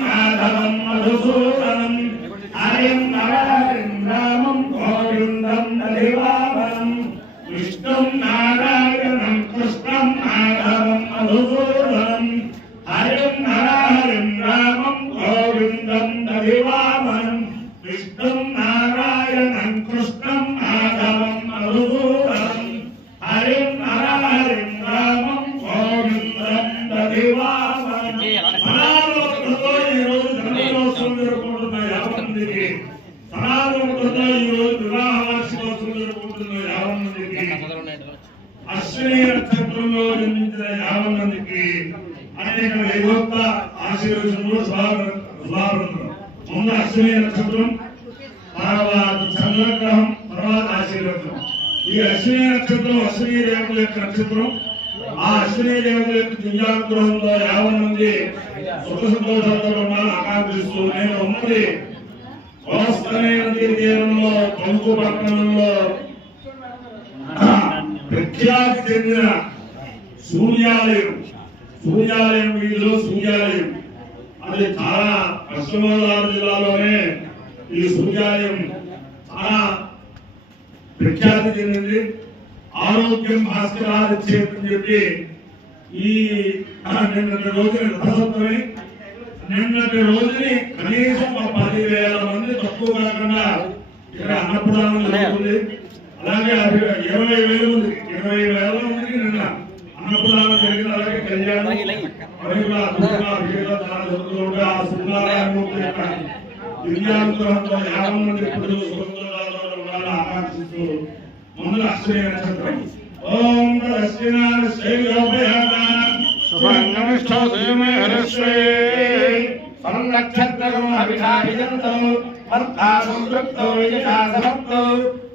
माधवं मधुसूदनं हरिं नरहरिं रामं गोविन्दं दधिवामनं विष्णुं नारायणं कृष्णं माधवं मधुसूदनं हरिं नरहरिं रामं गोविन्दं दधिवामनं विष्णुं नारायणं कृष्णं माधवं मधुसूदनं हरिं नरहरिं रामं गोविन्दं दधिवामनं అశ్విని నక్షత్రంలో జన్మించిన 50 మందికి అనేక వేదోక్త ఆశీర్వచనములు శుభారంభం. ముందు అశ్విని నక్షత్రం, తర్వాత చంద్రగ్రహం, తర్వాత ఆశీర్వచనం. ఈ అశ్విని నక్షత్రం అశ్విని దేవతల యొక్క నక్షత్రం. ఆ అశ్విని దేవతల యొక్క దివ్యానుగ్రహంలో 50 మంది సుఖ సంతోషాలతో ఉండాలని ఆకాంక్షిస్తూ నేను ఉన్నది నది తీరంలో కొంగు పట్టణంలో ప్రఖ్యాతి చెందిన సూర్యాలయం వీధిలో సూర్యాలయం. అది చాలా పశ్చిమ గోదావరి జిల్లాలోనే ఈ సూర్యాలయం చాలా ప్రఖ్యాతి చెందింది. ఆరోగ్యం భాస్కరాది క్షేత్రం చెప్పి ఈ నిన్నటి రోజున రథసప్తమి, నిన్నటి రోజుని కనీసం 10,000 మంది తక్కువ కాకుండా ఇక్కడ అన్నప్రదానం జరుగుతుంది. అలాగే 20,000 మందికి నిన్న అన్నప్రదానం జరిగింది. అలాగే కళ్యాణం జరుగుతూ ఆ శ్రీనారాయణమూర్తి యొక్క దివ్యానుగ్రహంతో 50 మంది ఇప్పుడు ఉండాలని ఆకాంక్షిస్తూ ముందు అశ్విని నక్షత్రం. ఓం నక్షత్రం అభిషాభిజంతో మర్తాసంతృప్తో యజాసమప్తో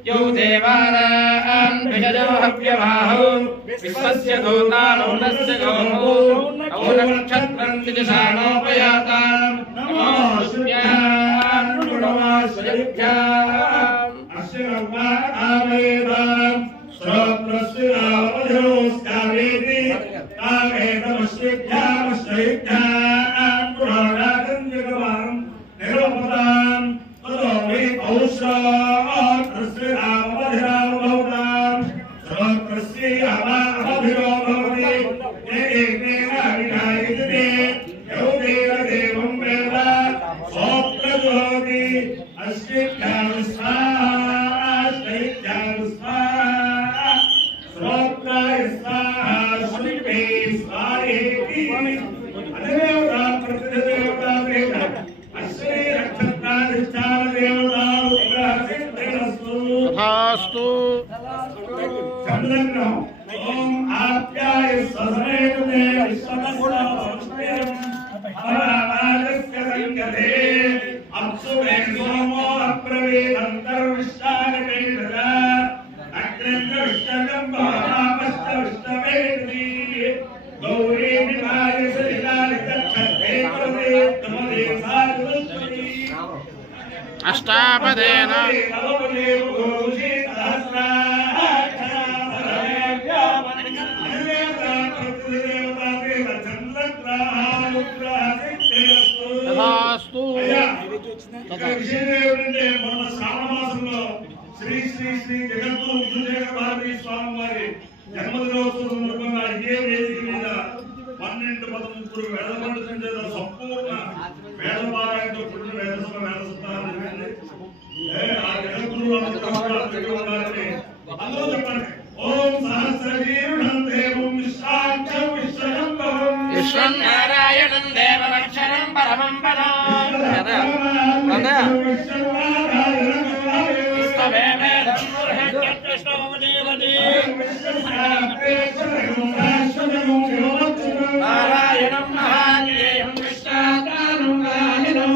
యో దేవానాం విషజో హవ్యవాహో విశ్వస్య దూతానోనస్య గోహో ఔ నక్షత్రం విదిశానోపయాతాం నమో శుభ్యాం గుణవాస్వయుభ్యాం అశ్వరావేదాం శ్రోత్రస్య రామధోస్కావేది తావేదమశ్విభ్యాం శ్రయుభ్యాం పురాణాదం జగవాం నిరూపదాం తదో మే ఔషాత్రస్య రామధిరామ భవతాం శ్రోత్రస్య అవాభిరో భవతి ఏకేన వినాయతే యౌ దేవం వేద సోప్రజోతి అశ్విభ్యాం స్వాహా శ్రయుభ్యాం స్వాహా శ్రోత్రాయ స్వాహా శ్రీపే స్వాహేతి అదేవతా ప్రతిదేవతా వేద అశ్విని నక్షత్రాధిష్టాన దేవతా తథాస్తు. చంద్రగ్రహం. ఓం ఆప్యాయ ససరేతుతే విశ్వమస్తం హరావాజస్య సంగతే అప్సుమే సోమో అప్రవేదంతర్విశ్వానవేద అగ్రేంద్ర విశ్వజం భావస్త విశ్వవేది గౌరీ వివాయ సలిలాలిత ఛత్రే కృతే తమదే సాధుస్మి అష్టాపదేన మొన్న శ్రావణ మాసంలో శ్రీ శ్రీ శ్రీ జగద్గురు విజయ భారతీ స్వామి వారి జన్మదినోత్సవం సందర్భంగా ఇదే వేదిక మీద 12-13 వేద పండితుల చేత సంపూర్ణ వేద పారాయణతో కూడిన వేదసభ వేదసప్తాహం జరిగింది. ఆ జగద్గురువు అందరూ చెప్పండి. ఓం సహస్రజీర్ణం దేవం విశ్వాక్షం విశ్వశంభవం విశ్వనారాయణం దేవమక్షరం పరమం పదం నారాయణం మహాదేవం కృష్ణాకారం నారాయణం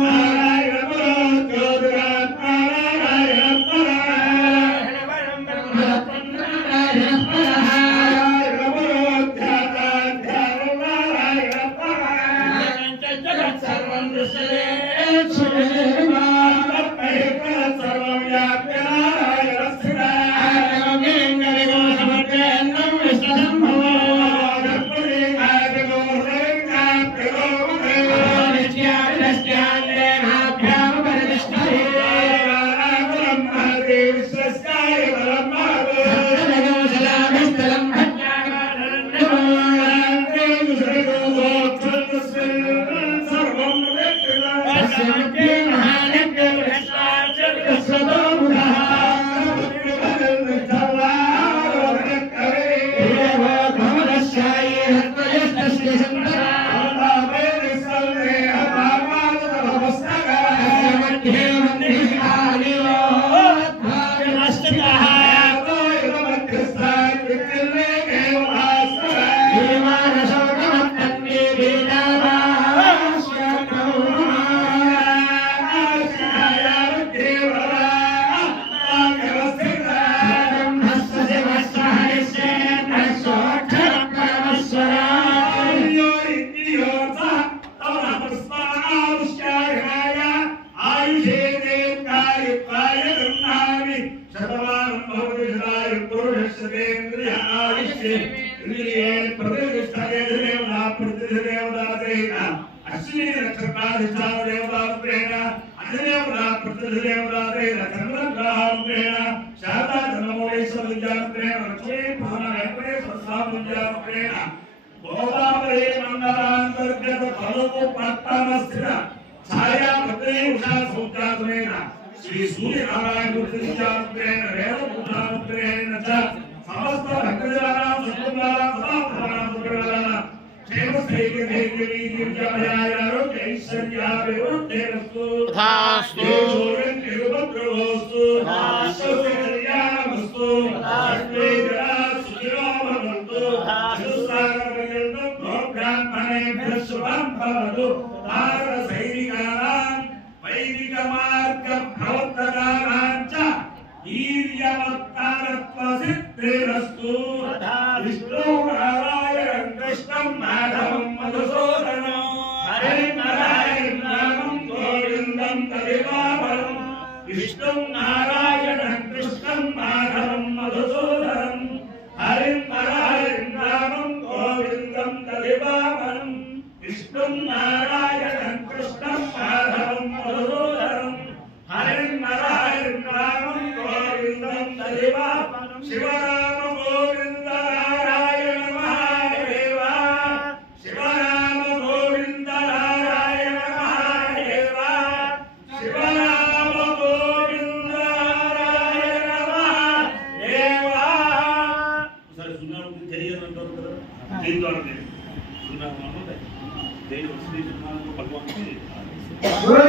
గోదావరి మండలాంతర్గత పలుపు పట్టణస్థిత ఛాయా ప్రత్యేక సూత్రాత్మేన శ్రీ సూర్యనారాయణ గురుచాత్మేన వేదముద్రాత్మేన చ సమస్త భక్తజనానాం సుఖంగానాం సదాభానాం సుఖంగానాం క్షేమస్థైర్య ధైర్య దీర్ఘాయాయ ఆరోగ్య ఐశ్వర్యాభివృద్ధిరస్తు తథాస్తు నిరుపద్రవోస్తు తథాస్తు కళ్యాణమస్తు సర్వే జనా సుఖినో భవంతు చతుస్సాగరపర్యంతం గోబ్రాహ్మణేభ్యః శుభం భవతు భారత సైనికానాం వైదిక మార్గ ప్రవర్తకానాం చ వీర్యవత్తారత్వ సిద్ధిరస్తు విష్ణు నారాయణం కృష్ణం మాధవం మధుసూదనం హరిం నారాయణం గోవిందం తదివాపరం విష్ణు నారాయణం కృష్ణం మాధవం మధుసూదనం హరిం నారాయణం గోవిందం తదివాపరం విష్ణు నారాయణం కృష్ణం మాధవం మధుసూదనం హరిం నారాయణం గోవిందం తదివాపరం శివరామ గోవింద నారాయణ మహాదేవ శివరామ గోవింద నారాయణ మహాదేవ శివరామ గోవింద నారాయణ మహాదేవ సరే సున్నాము తెలియదంటారు కదా దీంతో సున్నాము దేని శ్రీ సున్నాము భగవాన్